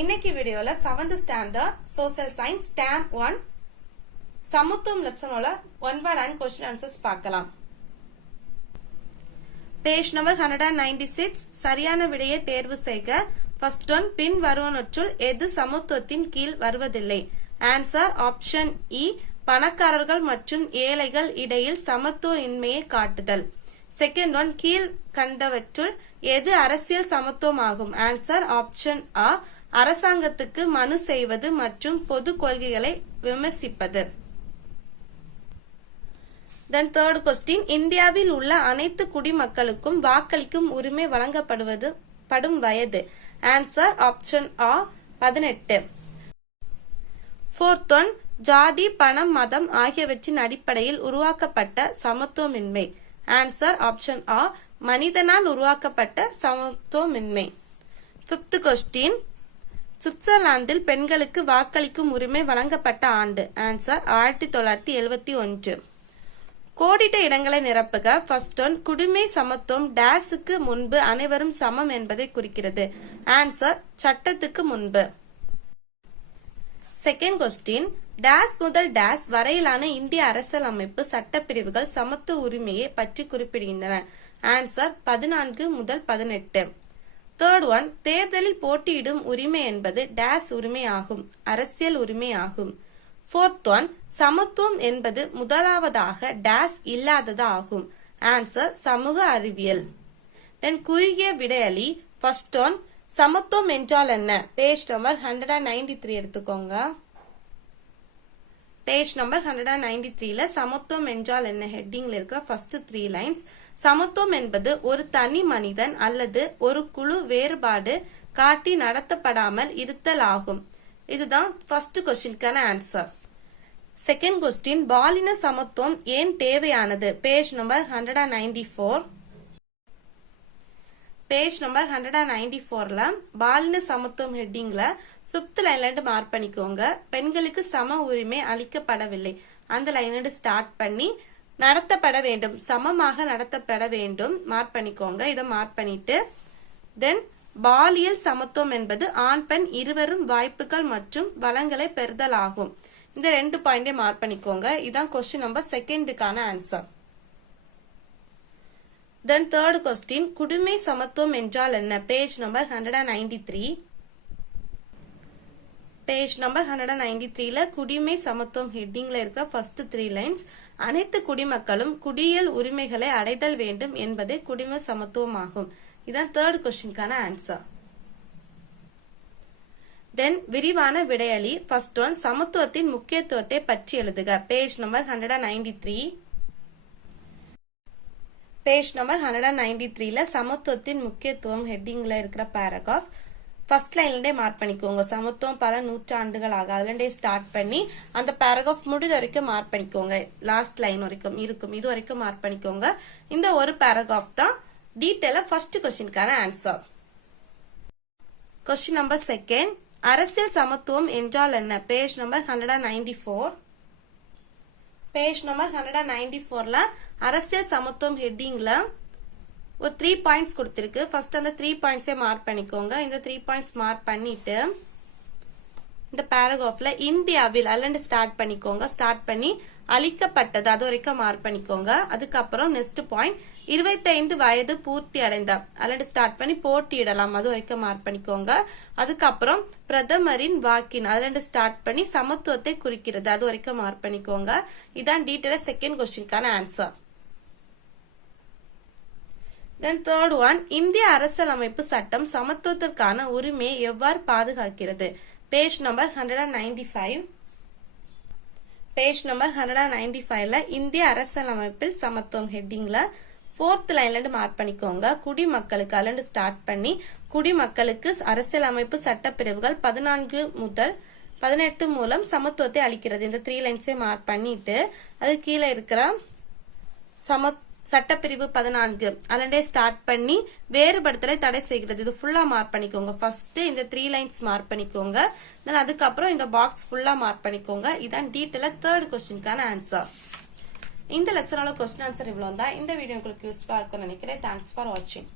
இன்னைக்கு வீடியோல 7th standard social science dam 1 சமத்துவம் லெசனோட 1 by 9 क्वेश्चन ஆன்சர்ஸ் பார்க்கலாம். பேஜ் நம்பர் 196 சரியான விடையை தேர்வு செய்க. ஃபர்ஸ்ட் ஒன், பின் வருவனற்றுள் எது சமத்துவத்தின் கீழ் வருவதில்லை? ஆன்சர் ஆப்ஷன் இ, பணக்காரர்கள் மற்றும் ஏழைகள் இடையில் சமத்துவ இன்மையை காட்டுதல். செகண்ட் ஒன், கீழ் கண்டவற்றுள் எது அரசியல் சமத்துவம் ஆகும்? ஆன்சர் ஆப்ஷன் ஆ, அரசாங்கத்துக்கு மனு செய்வது மற்றும் பொது கொள்கைகளை விமர்சிப்பது. தென் தேர்ட் கொஸ்டின், இந்தியாவில் உள்ள அனைத்து குடிமக்களுக்கும் வாக்களிக்கும் உரிமை வழங்கப்படுவது படும் வயது? ஆன்சர் ஆப்ஷன் ஆ 18. ஃபோர்த் ஒன், ஜாதி, பணம், மதம் ஆகியவற்றின் அடிப்படையில் உருவாக்கப்பட்ட சமத்துவமின்மை? ஆன்சர் ஆப்ஷன் ஆ, மனிதனால் உருவாக்கப்பட்ட சமத்துவமின்மை. ஃபிஃப்த் கொஸ்டின், சுவிட்சர்லாந்தில் பெண்களுக்கு வாக்களிக்கும் உரிமை வழங்கப்பட்ட ஆண்டு? ஆன்சர் 1971. கோடிட்ட இடங்களை நிரப்புக. ஃபர்ஸ்ட் ஒன், குடிமை சமத்துவம் டேஸுக்கு முன்பு அனைவரும் சமம் என்பதை குறிக்கிறது. ஆன்சர் சட்டத்துக்கு முன்பு. செகண்ட் கொஸ்டின், டேஸ் முதல் டேஸ் வரையிலான இந்திய அரசியல் அமைப்பு சட்டப்பிரிவுகள் சமத்துவ உரிமையை பற்றி குறிப்பிடுகின்றன? ஆன்சர் 14 முதல் 18. தேர்ட் ஒன், தேர்தலில் போட்டியிடும் உரிமை என்பது டேஸ் உரிமை ஆகும்? அரசியல் உரிமை ஆகும். ஃபோர்த் ஒன், சமத்துவம் என்பது முதலாவதாக டேஸ் இல்லாதது ஆகும்? ஆன்சர் சமூக அறிவியல். தென் குறுகிய விடையளி. ஃபர்ஸ்ட் ஒன், சமத்துவம் என்றால் என்ன? பேஜ் நம்பர் 193 எடுத்துக்கோங்க. பேஜ் நம்பர் 193ல சமத்துவம் என்றால் என்ன ஹெட்டிங்ல இருக்கிற ஃபர்ஸ்ட் 3 லைன்ஸ். சமத்துவம் என்பது ஒரு தனி மனிதன் அல்லது ஒரு குழு வேறுபாடு காட்டி நடத்தப்படாமல் இருத்தல் ஆகும். இதுதான் ஃபர்ஸ்ட் கொஸ்டினுக்கான ஆன்சர். செகண்ட் கொஸ்டின், பாலின சமத்துவம் ஏன் தேவையானது? Page number 194. பேஜ் நம்பர் 194ல பாலின சமத்துவம் ஹெட்டிங்ல 5th லைன்ல இருந்து மார்க் பண்ணிக்கோங்க. பெண்களுக்கு சம உரிமை அளிக்கப்படவில்லை. அந்த லைன்ல இருந்து ஸ்டார்ட் பண்ணி நடத்தப்பட வேண்டும், சமமாக நடத்தப்பட வேண்டும் மார்க் பண்ணிக்கோங்க. இதை மார்க் பண்ணிட்டு தென் பாலியல் சமத்துவம் என்பது ஆண் பெண் இருவரும் வாய்ப்புகள் மற்றும் வளங்களை பெறுதல் ஆகும். இந்த 2 பாயிண்டே மார்க் பண்ணிக்கோங்க. இதான் கொஸ்டின் நம்பர் செகண்டுக்கான ஆன்சர். தென் தேர்ட் கொஸ்டின், குடிமை சமத்துவம் என்றால் என்ன? Page number 193. பேஜ் நம்பர் 193ல குடிமை சமத்துவம் ஹெட்டிங்ல இருக்கிற ஃபர்ஸ்ட் 3 லைன்ஸ். அனைத்து குடிமக்களும் குடியியல் உரிமைகளை அடைதல் வேண்டும் என்பதே குடிமை சமத்துவம் ஆகும். இதான் தேர்ட் கொஸ்டினுக்கான ஆன்சர். தென் விரிவான விடையளி. ஃபர்ஸ்ட் ஒன், சமத்துவத்தின் முக்கியத்துவத்தை பற்றி எழுதுக. Page number 193. பேஜ் நம்பர் 193ல சமத்துவத்தின் முக்கியத்துவம் ஹெட்டிங்ல இருக்கிற பேராகிராஃப் ஃபர்ஸ்ட் லைன்ல மார்க் பண்ணிக்கோங்க. சமத்துவம் பல நூற்றாண்டுகளாக அதுல ஸ்டார்ட் பண்ணி அந்த பேராகிராஃப் முடிஞ்ச வரைக்கும் மார்க் பண்ணிக்கோங்க. லாஸ்ட் லைன் வரைக்கும் இருக்கும், இது வரைக்கும் மார்க் பண்ணிக்கோங்க. இந்த ஒரு பேராகிராஃப் தான் டீடைலா ஃபர்ஸ்ட் கொஸ்டினுக்கான ஆன்சர். கொஸ்டின் நம்பர் செகண்ட், அரசியல் சமத்துவம் என்றால் என்ன? Page number 194. பேஜ் நம்பர் 194ல அரசியல் சமத்துவம் ஹெட்டிங்ல ஒரு 3 பாயிண்ட்ஸ் கொடுத்திருக்கு. ஃபர்ஸ்ட் அந்த 3 பாயிண்ட்ஸே மார்க் பண்ணிக்கோங்க. இந்த 3 பாயிண்ட்ஸ் மார்க் பண்ணிட்டு இந்த பேராகிராஃப்ல இந்தியாவில் அல்லண்டு ஸ்டார்ட் பண்ணிக்கோங்க. ஸ்டார்ட் பண்ணி அளிக்கப்பட்டது அது வரைக்கும் மார்க் பண்ணிக்கோங்க. அதுக்கப்புறம் நெக்ஸ்ட் பாயிண்ட் 25 வயது பூர்த்தி அடைந்த அல்லண்டு ஸ்டார்ட் பண்ணி போட்டியிடலாம் அது வரைக்கும் மார்க் பண்ணிக்கோங்க. அதுக்கப்புறம் பிரதமரின் வாக்கின் அதுல ஸ்டார்ட் பண்ணி சமத்துவத்தை குறிக்கிறது அது வரைக்கும் மார்க் பண்ணிக்கோங்க. இதான் டீடைலா செகண்ட் கொஸ்டினுக்கான ஆன்சர். தென் தேர்ட் ஒன், இந்திய அரசியலமைப்பு சட்டம் சமத்துவத்திற்கான உரிமையை எவ்வாறு பாதுகாக்கிறது? Page number 195. பேஜ் நம்பர் 195ல இந்திய அரசியலமைப்பில் சமத்துவம் ஹெட்டிங்ல 4th லைன்ல இருந்து மார்க் பண்ணிக்கோங்க. குடிமக்களுக்கு அல்லது ஸ்டார்ட் பண்ணி குடிமக்களுக்கு அரசியலமைப்பு சட்டப்பிரிவுகள் 14 முதல் 18 மூலம் சமத்துவத்தை அளிக்கிறது. இந்த 3 லைன்ஸே மார்க் பண்ணிட்டு அது கீழே இருக்கிற சட்டப்பிரிவு 14 அல்லண்டே ஸ்டார்ட் பண்ணி வேறுபடுத்தலை தடை செய்கிறது. இது ஃபுல்லா மார்க் பண்ணிக்கோங்க. ஃபர்ஸ்ட் இந்த 3 லைன்ஸ் மார்க் பண்ணிக்கோங்க. தென் அதுக்கப்புறம் இந்த பாக்ஸ் ஃபுல்லா மார்க் பண்ணிக்கோங்க. இதான் டீடைலா தேர்ட் கொஸ்டினுக்கான ஆன்சர். இந்த லெசனோட கொஸ்டின் ஆன்சர் இவ்வளவு தான். இந்த வீடியோ உங்களுக்கு யூஸ்ஃபுல்லா இருக்கும்னு நினைக்கிறேன். தேங்க்ஸ் ஃபார் வாட்சிங்.